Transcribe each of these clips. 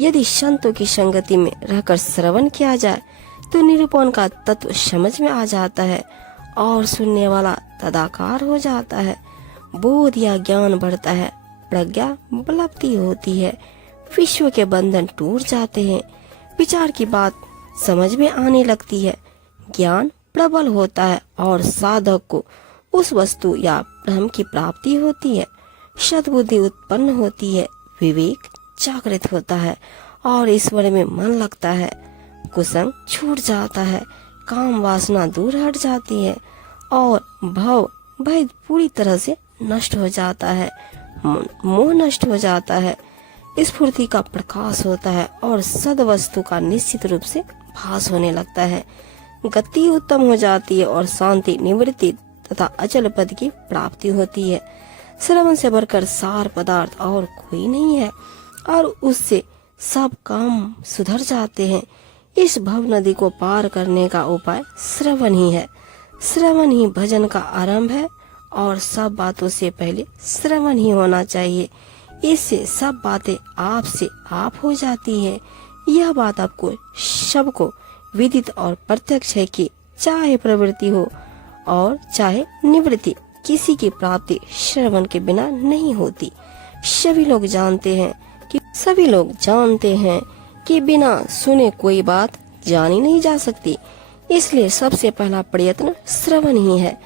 यदि संतों की संगति में रहकर श्रवण किया जाए तो निरूपण का तत्व समझ में आ जाता है और सुनने वाला तदाकार हो जाता है। बोध या ज्ञान बढ़ता है, प्रज्ञा उपलब्धि होती है, विश्व के बंधन टूट जाते हैं, विचार की बात समझ में आने लगती है, ज्ञान प्रबल होता है और साधक को उस वस्तु या ब्रह्म की प्राप्ति होती है, सद्बुद्धि उत्पन्न होती है, विवेक जागृत होता है और ईश्वर में मन लगता है, कुसंग छूट जाता है, काम वासना दूर हट जाती है और भय पूरी तरह से नष्ट हो जाता है, मोह नष्ट हो जाता है, स्फूर्ति का प्रकाश होता है और सद वस्तु का निश्चित रूप से भास होने लगता है, गति उत्तम हो जाती है और शांति, निवृत्ति तथा अचल पद की प्राप्ति होती है। श्रवण से बढ़कर सार पदार्थ और कोई नहीं है और उससे सब काम सुधर जाते हैं। इस भव नदी को पार करने का उपाय श्रवण ही है। श्रवण ही भजन का आरंभ है और सब बातों से पहले श्रवण ही होना चाहिए। इससे सब बातें आप से आप हो जाती है। यह बात आपको सबको विदित और प्रत्यक्ष है कि चाहे प्रवृत्ति हो और चाहे निवृत्ति, किसी की प्राप्ति श्रवण के बिना नहीं होती। सभी लोग जानते हैं कि बिना सुने कोई बात जानी नहीं जा सकती। इसलिए सबसे पहला प्रयत्न श्रवण ही है।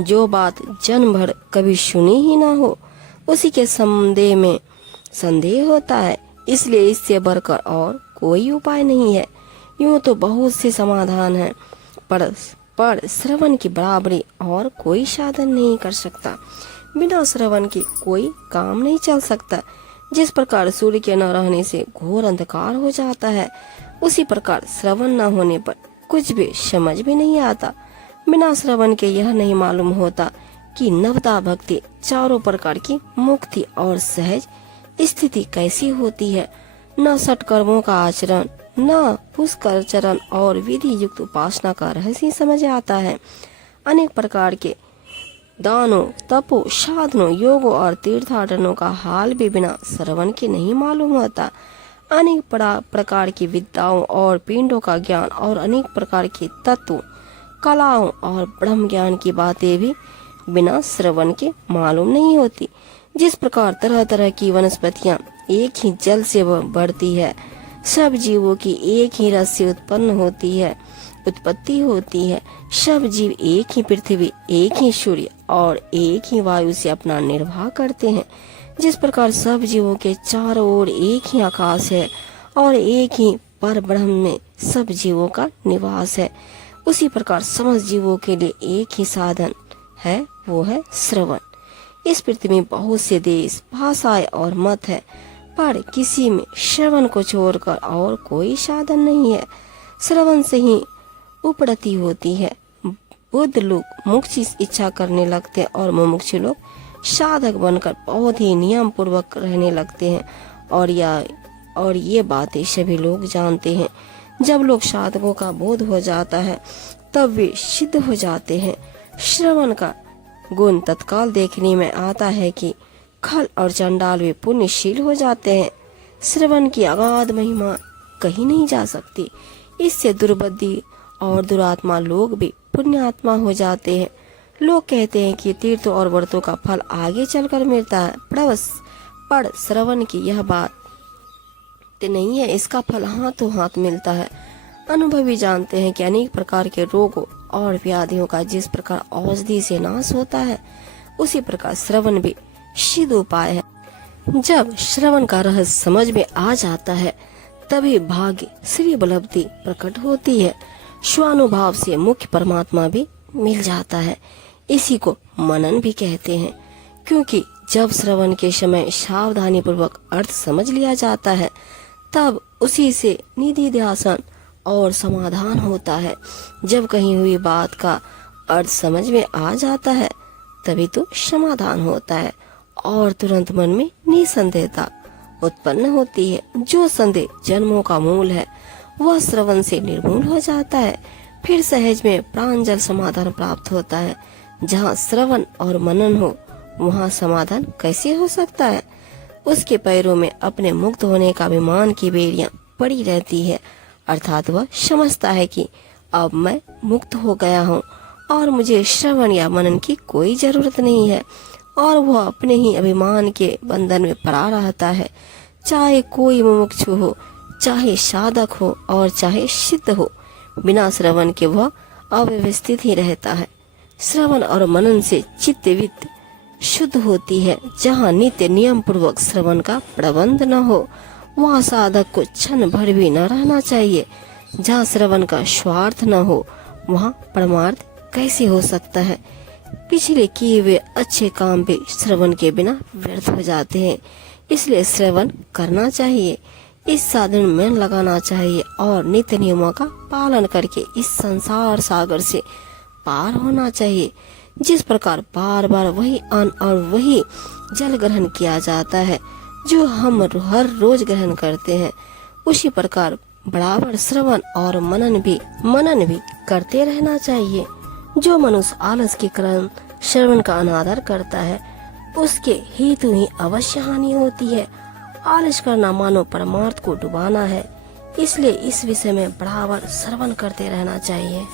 जो बात जन्म भर कभी सुनी ही ना हो, उसी के संदेह में संदेह होता है। इसलिए इससे बढ़कर और कोई उपाय नहीं है। यूँ तो बहुत से समाधान हैं, पर श्रवण की बराबरी और कोई साधन नहीं कर सकता। बिना श्रवण के कोई काम नहीं चल सकता। जिस प्रकार सूर्य के न रहने से घोर अंधकार हो जाता है, उसी प्रकार श्रवण न होने पर कुछ भी समझ में नहीं आता। बिना श्रवण के यह नहीं मालूम होता कि नवता भक्ति, चारों प्रकार की मुक्ति और सहज स्थिति कैसी होती है। न सत्कर्मों का आचरण, न पुष्कर चरण और विधि युक्त उपासना का रहस्य समझ आता है। अनेक प्रकार के दानों, तपो, साधनों, योगों और तीर्थाटनों का हाल भी बिना श्रवण के नहीं मालूम होता। अनेक प्रकार की विद्याओं और पिंडों का ज्ञान और अनेक प्रकार के तत्वों, कलाओं और ब्रह्म ज्ञान की बातें भी बिना श्रवण के मालूम नहीं होती। जिस प्रकार तरह तरह की वनस्पतियां एक ही जल से बढ़ती है, सब जीवों की एक ही रस से उत्पत्ति होती है, सब जीव एक ही पृथ्वी, एक ही सूर्य और एक ही वायु से अपना निर्वाह करते हैं। जिस प्रकार सब जीवों के चारों ओर एक ही आकाश है और एक ही पर ब्रह्म में सब जीवों का निवास है, उसी प्रकार समस्त जीवों के लिए एक ही साधन है, वो है श्रवण। इस पृथ्वी में बहुत से देश, भाषाएं और मत है, पर किसी में श्रवण को छोड़कर और कोई साधन नहीं है। श्रवण से ही उपरति होती है। बुद्ध लोग मोक्ष की इच्छा करने लगते हैं और मुमुक्षु लोग साधक बनकर बहुत ही नियम पूर्वक रहने लगते हैं और ये बातें सभी लोग जानते हैं। जब लोग साधकों का बोध हो जाता है तब वे सिद्ध हो जाते हैं। श्रवण का गुण तत्काल देखने में आता है कि खल और चंडाल वे पुण्यशील हो जाते हैं। श्रवण की अगाध महिमा कहीं नहीं जा सकती। इससे दुर्बुद्धि और दुरात्मा लोग भी पुण्यात्मा हो जाते हैं। लोग कहते हैं कि तीर्थों और व्रतों का फल आगे चलकर मिलता है, पर श्रवण की यह बात नहीं है। इसका फल हाथों हाथ मिलता है। अनुभवी जानते हैं कि अनेक प्रकार के रोगों और व्याधियों का जिस प्रकार औषधि से नाश होता है, उसी प्रकार श्रवण भी सिद्ध उपाय है। जब श्रवण का रहस्य समझ में आ जाता है, तभी भाग्य श्री उपलब्धि प्रकट होती है। स्वानुभाव से मुख्य परमात्मा भी मिल जाता है। इसी को मनन भी कहते हैं, क्योंकि जब श्रवण के समय सावधानी पूर्वक अर्थ समझ लिया जाता है, तब उसी से निधिध्यासन और समाधान होता है। जब कही हुई बात का अर्थ समझ में आ जाता है, तभी तो समाधान होता है और तुरंत मन में निसंदेहता उत्पन्न होती है। जो संदेह जन्मों का मूल है, वह श्रवण से निर्मूल हो जाता है। फिर सहज में प्रांजल समाधान प्राप्त होता है। जहाँ श्रवण और मनन हो, वहाँ समाधान कैसे हो सकता है? उसके पैरों में अपने मुक्त होने का अभिमान की बेड़ियां पड़ी रहती है, अर्थात वह समझता है कि अब मैं मुक्त हो गया हूँ और मुझे श्रवण या मनन की कोई जरूरत नहीं है, और वह अपने ही अभिमान के बंधन में पड़ा रहता है। चाहे कोई मुमुक्षु हो, चाहे साधक हो और चाहे सिद्ध हो, बिना श्रवण के वह अव्यवस्थित ही रहता है। श्रवण और मनन से चित्त वित्त शुद्ध होती है। जहाँ नित्य नियम पूर्वक श्रवण का प्रबंध न हो, वहाँ साधक को क्षण भर भी न रहना चाहिए। जहाँ श्रवण का स्वार्थ न हो, वहाँ परमार्थ कैसे हो सकता है। पिछले किए हुए अच्छे काम भी श्रवण के बिना व्यर्थ हो जाते हैं। इसलिए श्रवण करना चाहिए, इस साधन में लगाना चाहिए और नित्य नियमों का पालन करके इस संसार सागर से पार होना चाहिए। जिस प्रकार बार बार वही अन्न और वही जल ग्रहण किया जाता है जो हम हर रोज ग्रहण करते हैं, उसी प्रकार बराबर श्रवण और मनन भी करते रहना चाहिए। जो मनुष्य आलस के कारण श्रवण का अनादर करता है, उसके हेतु ही अवश्य हानि होती है। आलस करना मानो परमार्थ को डुबाना है। इसलिए इस विषय में बराबर श्रवण करते रहना चाहिए।